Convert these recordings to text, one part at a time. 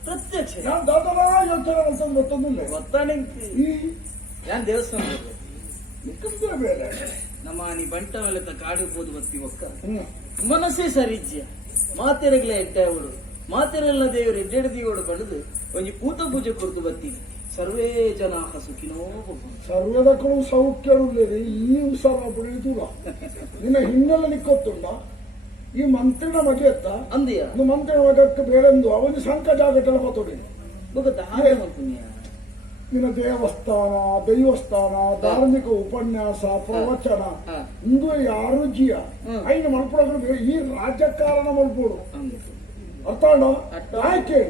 ಪ್ರತ್ಯಕ್ಷ ഞാൻ ദാതനാ യോചന ಗೊತ್ತೊಂದಿಲ್ಲ ಗೊತ್ತಾನೆ ಈ ಯಾನ್ ದೇವಸ್ಥಾನ ನಿಕ್ಕಂದ್ರೆ ಬೇರೆ ನಮ್ಮ ನೀ ಬಂಟ ಮೇಲೆ ಕಾಡಿರ್ಬೋದು ಬರ್ತಿ ಒಕ್ಕ ಮನಸ್ಸೇ ಸರಿಜ್ಯ ಮಾತೆರೆಗ್ಲ ಎಡ್ಡಾವಡು ಮಾತೆರೆಲ್ಲ ದೇವರು ಎಡ್ಡೆಡ್ದಿಯೋಡು ಪಡೆದು ಒಂಜಿ ಪೂತ ಪೂಜೆ ಕೊಡ್ತು ಬರ್ತೀವಿ ಸರ್ವೇ ಜನ ಸುಖಿನೋ ಸರ್ವದಕ್ಕೂ ಸೌಖ್ಯವಿಲ್ಲ ಈ ಉತ್ಸವ ಪಡೆಯುತ್ತಿಲ್ಲ ನಿನ್ನ ಹಿನ್ನೆಲೆ ನಿಕ್ಕೊತ್ತುಂಡ ಈ ಮಂತ್ರಿನ ಮಗೆ ಎತ್ತ ಅಂದಿಯ ಮಂತ್ರಿನ ಮಗಕ್ಕೆ ಬೇರೆಂದು ಅವನು ಸಂಕ ಜಾಗಟ್ಟೆಲ್ಲ ಪತ್ತೋಡಿ ನಿನ್ನ ದೇವಸ್ಥಾನ ದೈವಸ್ಥಾನ ಧಾರ್ಮಿಕ ಉಪನ್ಯಾಸ ಪ್ರವಚನ ಇಂದು ಯಾರು ಜಿಯ ಐನ ಮಲ್ಪಡ ಈ ರಾಜಕಾರಣ ಮಲ್ಪೋಡು ಅರ್ಥ ಆಯ್ಕೆ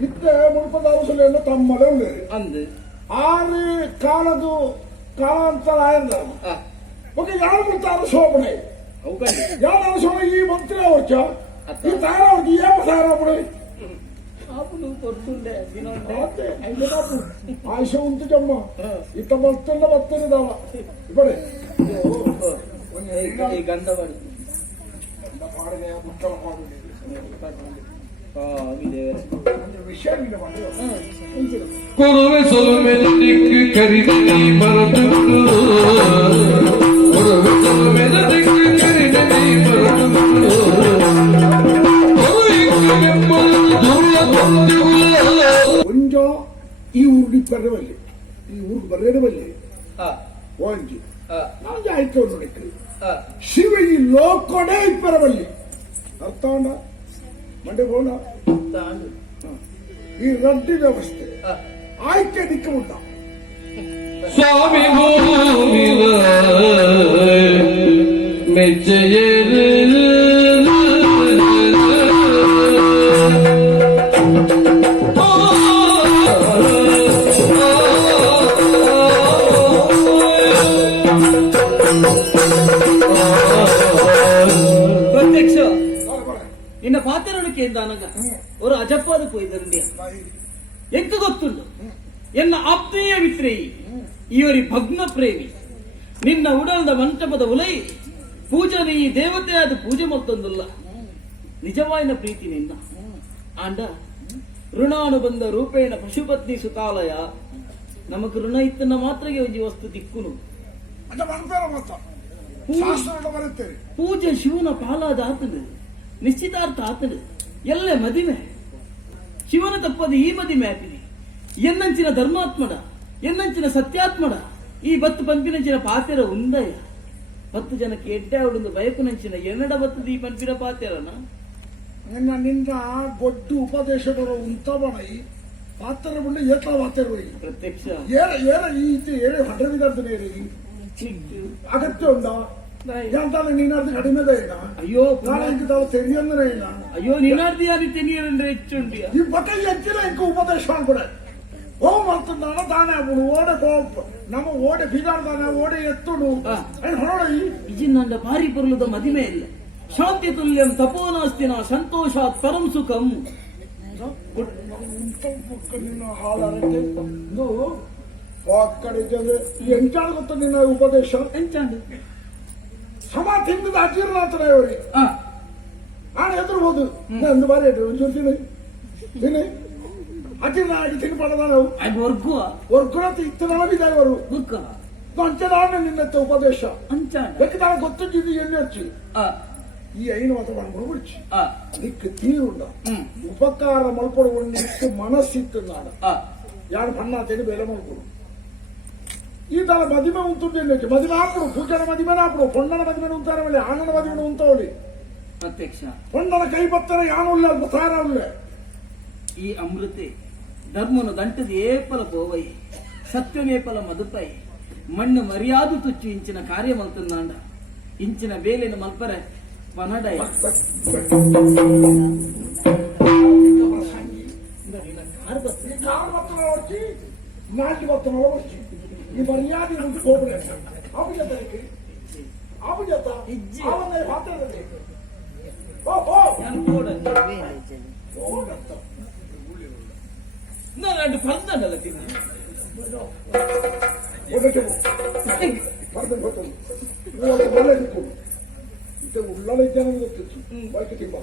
ಇತ್ತೆ ಮುಲ್ಪದ ಅವಸಲೆಲ್ಲ ತಮ್ಮದೇ ಉಳ್ಳೇರಿ ಅಂದು ಆರು ಕಾಲದು ಕಾಲಾಂತರ ಆಯ್ದ ಓಕೆ ಯಾರು ಬಿಡ್ತಾರೆ ಶೋಭನೆ ಯಾರು ಅನಿಸೋಣ ಈ ಮಂತ್ರಿ ಅವರ್ಚ ಈ ತಾರ ಅವ್ರಿಗೆ ಏನು ಸಾರ ಬಿಡಿ ಆಯುಷ ಉಂಟು ಜಮ್ಮ ಇತ್ತ ಬರ್ತಲ್ಲ ಬರ್ತನಿದಾವ ಬಡಿ ಗಂಧ ಮಾಡಿದೆ ಮುಟ್ಟಲ ಮಾಡಿ ವಿಷಯ ಕೊಡುವೆ ಸೊಲಮೆನದಿಕ್ಕೆ ಕರಿಮನಿ ಮರದುಂಡು ಕೊಡುವೆ ಸೊಲಮೆನದಿಕ್ಕೆ ಕರಿಮನಿ ಮರದುಂಡು ಒಂಜ ಈ ಊರಿಗೆ ಬರವಲ್ಲಿ ಈ ಊರಿಗೆ ಬರವಲ್ಲಿ ಒಂಜಿ ನಾನು ಆಯ್ತು ನೋಡಿಕ್ರಿ ಶಿವ ಈ ಲೋಕಡೆ ಬರವಲ್ಲಿ ಅರ್ಥ ಉಂಡ ಮಂಡೆ ಬೋಣ ಈ ರಡ್ಡಿ ವ್ಯವಸ್ಥೆ ಆಯ್ಕೆ ದಿಕ್ಕ ಉಂಟ ಸ್ವಾಮಿ ಭೂಮಿಲ ಮೆಚ್ಚೆಯರು ಪ್ರತ್ಯಕ್ಷ ನಿನ್ನ ಪಾತ್ರಕ್ಕೆ ಎಂದಾನಗ ಅವರು ಅಜಪ್ಪಾದ ಪೋಯ್ದರಂಡಿಯ ಎಂತ ಗೊತ್ತುಂಡು ಎನ್ನ ಆಪ್ತೇಯ ವಿತ್ರೇಯಿ ಇವರಿ ಭಗ್ನ ಪ್ರೇಮಿ ನಿನ್ನ ಉಡಲ್ದ ಮಂಟಪದ ಉಲೈ ಪೂಜನೆ ಈ ದೇವತೆಯಾದ ಪೂಜೆ ಮತ್ತೊಂದಲ್ಲ ನಿಜವಾಯಿನ ಪ್ರೀತಿ ನಿನ್ನ ಆಂಡ ಋಣಾನುಬಂಧ ರೂಪೇಣ ಪಶುಪತ್ನಿ ಸುತಾಲಯ ನಮಕ್ ಋಣ ಇತ್ತನ್ನ ಮಾತ್ರಗೆ ಒಂಜಿ ವಸ್ತು ದಿಕ್ಕುನು ಪೂಜೆ ಶಿವನ ಪಾಲಾದ ಆತನು ನಿಶ್ಚಿತಾರ್ಥ ಆತನು ಎಲ್ಲೇ ಮದಿಮೆ ಶಿವನ ತಪ್ಪದ ಈ ಮದಿಮೆ ಆಪಿನಿ ಎನ್ನಂಚಿನ ಧರ್ಮಾತ್ಮಡ ಎನ್ನಂಚಿನ ಸತ್ಯಾತ್ಮಡ ಈ ಬತ್ತು ಪಂಪಿನಂಚಿನ ಪಾತೆರ ಉಂದಯ 10 ಜನಕ್ಕೆ ಎಡ್ಡೆ ಅವಡೊಂದು ಬಯಕುನಂಚಿನ ಎನ್ನಡ ಬತ್ತದ ಈ ಪಂಪಿನ ಪಾತೆರನ ನಿನ್ನ ನಿನ್ನ ಗೊಡ್ಡು ಉಪದೇಶಗಳು ಉಂಟಬಣೈ ಪಾತ್ರ ಬಂದು ಏಕಲ ಪಾತ್ರ ಪ್ರತ್ಯಕ್ಷ ಏರ ಈ ಏರೆ ಹಂಡ್ರ ವಿಧಾರ್ಥನೆ ಅಗತ್ಯ ಉಂಟಾ ಎಂತಾನೆ ನೀನಾರ್ದು ಕಡಿಮೆದ ಏನ ಅಯ್ಯೋ ನಾಳೆ ತೆರಿಯಂದ್ರೆ ಏನ ಅಯ್ಯೋ ನೀನಾರ್ದು ಯಾರು ತೆನಿಯರಂದ್ರೆ ಹೆಚ್ಚುಂಡಿಯ ಈ ಬಗ್ಗೆ ಹೆಚ್ಚಿನ ಇಂಕ ಉಪದೇಶ ಮಾಡ್ಬಿಡ ಓ ಮಾಡ್ತಾನ ತಾನೇ ಆಗ್ಬಿಡು ಓಡೆ ನಮ್ಮ ಓಡೆ ಬಿದಾಡ್ದಾನೆ ಓಡೆ ಎತ್ತುಡು ಹೊರಡಿ ಇಜಿನ್ನಂಡ ಭಾರಿ ಪೊರ್ಲುದ ಮದಿಮೆ ಇಲ್ಲ ಶಾಂತಿ ತುಲ್ಯಂ ತಪೋನಾಸ್ತಿನ ಸಂತೋಷಾತ್ ಪರಂ ಸುಖಂ ಹಾಲಾರಕ್ಕೆ ಕಡೆ ಎಂಚಾಡು ಗೊತ್ತ ನಿನ್ನ ಉಪದೇಶ ಎಂಚಾಂಡು ಸಮ ತಿಂದದ ಅಜೀರ್ಣಾತನ ಅವರಿಗೆ ನಾನು ಎದುರ್ಬೋದು ಒಂದು ಬಾರಿ ಒಂಚೂರು ತಿನ್ನಿ ಅಜೀರ್ಣ ಆಗಿ ತಿನ್ಪಡದ ನಾವು ವರ್ಗುಣ ಇತ್ತನವಿದ್ದಾರೆ ಅವರು ಅಂಚದಾಣ ನಿನ್ನತ್ತ ಉಪದೇಶ ಬೇಕಾದ ಗೊತ್ತಿದ್ದು ಎಣ್ಣೆ ಹಚ್ಚಿ ಈ ಐನು ಮಾತ್ರ ಬಿಡ್ಚಿ ಅದಕ್ಕೆ ತೀರುಂಡ ಉಪಕಾರ ಮಲ್ಪಡುವ ಮನಸ್ಸಿತ್ತು ನಾಡ ಯಾರು ಬಣ್ಣ ತೆಗೆ ಬೆಲೆ ಮಲ್ಕೊಡು ಈ ತರ ಮದಿಮೆ ಉಂಟು ಮದಿಮೆ ಹಾಕಡು ಪೂಜನ ಮದಿಮೆನ ಹಾಕಡು ಪೊಣ್ಣನ ಮದಿಮೆನ ಉಂತಾರವಲ್ಲಿ ಆನನ ಮದಿಮೆನ ಉಂಟವಳಿ ಪ್ರತ್ಯಕ್ಷ ಪೊಣ್ಣನ ಕೈ ಬತ್ತರ ಯಾನುಲ್ಲ ಸಾರ ಉಳ್ಳೆ ಈ ಅಮೃತೆ ಧರ್ಮನು ದಂಟದ ಏಪಲ ಪೋವೈ ಸತ್ಯಮೇಪಲ ಮದುಪೈ ಮಣ್ಣು ಮರ್ಯಾದು ತುಚ್ಚು ಇಂಚಿನ ಕಾರ್ಯ ಮಲ್ತಂದಾಂಡ ಇಂಚಿನ ಬೇಲೆನ ಮಲ್ಪರೆ ಪನಡೈ ನಾಲ್ಕು ಬತ್ತನ ವರ್ಷ ಈ ಮರ್ಯಾದೆ ಒಂದು ಹೋಗ್ರೆ ಅಭಿಜತಕ್ಕೆ ಅಭಿಜತ ಅವನ್ನ ಮಾತಾಡದೆ ನಾನು ಪರ್ದಲ್ಲ ತಿನ್ನ ಉಳ್ಳಾಳ ಜನ ಗೊತ್ತಿತ್ತು ಬೈಕ್ ತಿಂಬ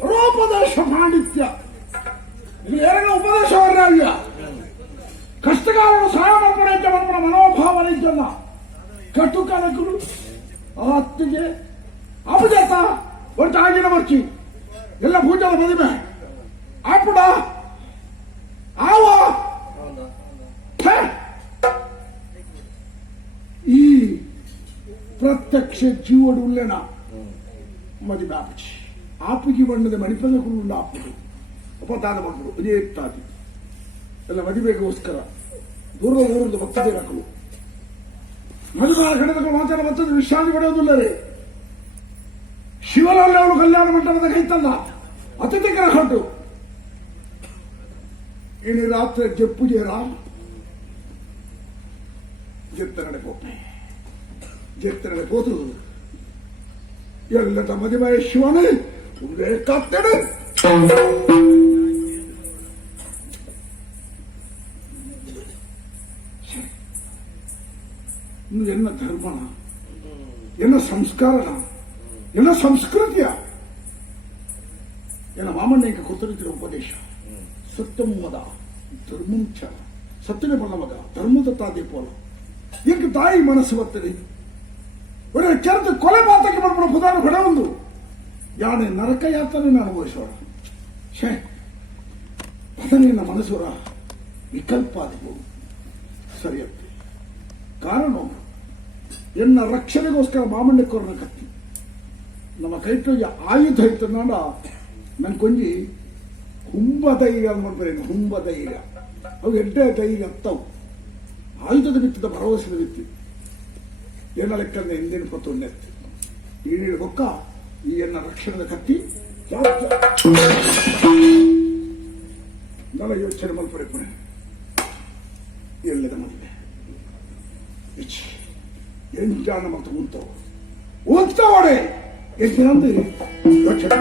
ಪರೋಪದೇಶ ಪಾಂಡಿತ್ಯ ಇದು ಎರಡನೇ ಉಪದೇಶವರಾಗ ಕಷ್ಟಕಾಲಗಳು ಸಹಾಯ ಮಾಡ್ಕೊಡಕ್ಕೆ ನಮ್ಮ ಮನೋಭಾವನೆ ಇದ್ದಲ್ಲ ಕಟುಕನಕರು ಅತ್ತಿಗೆ ಅಪಜಾತ ಒಂದು ಆಗಿನ ಮರ್ಚಿ ಎಲ್ಲ ಭೂಜಲ ಮದಿಮೆ ಆಪುಡ ಆವ ಈ ಪ್ರತ್ಯಕ್ಷ ಜೀವಡು ಉಲ್ಲೆನ ಮದಿಮೆ ಆಪಚಿ ಆಪಿಗೆ ಬಣ್ಣದ ಮಣಿಪದ ಕುರುಂಡ ಆಪುದು ಉಪದಾನ ಮಕ್ಕಳು ಅದೇ ಇರ್ತಾತಿ ಎಲ್ಲ ಮದುವೆಗೋಸ್ಕರ ದೂರದ ಊರದ ಭಕ್ತದೇ ಮಕ್ಕಳು ಮದುವೆ ಕಡೆದ ಮಾತಾಡ ಭಕ್ತದ ವಿಶ್ರಾಂತಿ ಪಡೆಯೋದಿಲ್ಲ ರೀ ಶಿವನಲ್ಲಿ ಅವಳು ಕಲ್ಯಾಣ ಮಂಟಪದ ಕೈತಲ್ಲ ಅತಿಥಿಕರ ಹೊಟ್ಟು ಇನ್ನು ರಾತ್ರಿ ಜಪ್ಪು ಜೇರ ಜೆತ್ತರಡೆ ಪೋಪೆ ಜೆತ್ತರಡೆ ಪೋತು ಎಲ್ಲದ ಮದುವೆ ಶಿವನೇ ಒಂದೇ ಕಾತ್ತಡೆ என்ன தர்மனா என்ன ಸಂಸ್ಕಾರನ என்ன ಸಂಸ್ಕೃತಿಯ என்ன ಮಾಮಣ್ಣಿಗೆ ಕೊಟ್ಟಿರೋ ಉಪದೇಶ ಸತ್ಯಂ ಮದ ಧರ್ಮಂ ಚ ಸತ್ಯವೇ ಬಣ್ಣ ಮಗ ಧರ್ಮದ ತಾದಿ ಪೋಲ ಈಗ ತಾಯಿ ಮನಸ್ಸು ಬರ್ತದೆ ಒಳ್ಳೆ ಕೆರೆದು ಕೊಲೆ ಮಾತಕ್ಕೆ ಮಾಡ್ಬಿಡೋ ಪುದಾನ ಹೊಡ ಒಂದು ಯಾನೆ ನರಕ ಯಾತನೆ ಅನುಭವಿಸೋಣ ಶೇ ಅದನ್ನ ಮನಸ್ಸೋರ ವಿಕಲ್ಪ ಆದಿಬೋದು ಸರಿಯತ್ತೆ ಕಾರಣ ಎನ್ನ ರಕ್ಷಣೆಗೋಸ್ಕರ ಮಾಮಣ್ಣಕ್ಕೋರ್ನ ಕತ್ತಿ ನಮ್ಮ ಕೈಟೋಗಿ ಆಯುಧ ಇತ್ತು ನೋಡ ನನ್ ಕೊಂಜಿ ಹುಂಬ ದೈಗ ಅಂದ್ಬಿಡ್ಬೇರೇನು ಹುಂಬ ದೈಗ ಅವು ಎಡ್ಡೆ ದೈಗ ಅತ್ತವು ಆಯುಧದ ಬಿತ್ತದ ಭರವಸೆ ಬಿತ್ತಿ ಏನ ಲೆಕ್ಕಂದ ಹಿಂದಿನ ಪತ್ತು ನೆತ್ತಿ ಈ ನೀಡು ಬೊಕ್ಕ ಈ ಎನ್ನ ರಕ್ಷಣದ ಕತ್ತಿ ನನ್ನ ಯೋಚನೆ ಮಲ್ಪಡೆ ಎಲ್ಲದ ಮದುವೆ ಎಂಜಾನ ಮತ್ತು ಉಂತವಡೆ ಎಂಜಿನಂದು ಯೋಚನೆ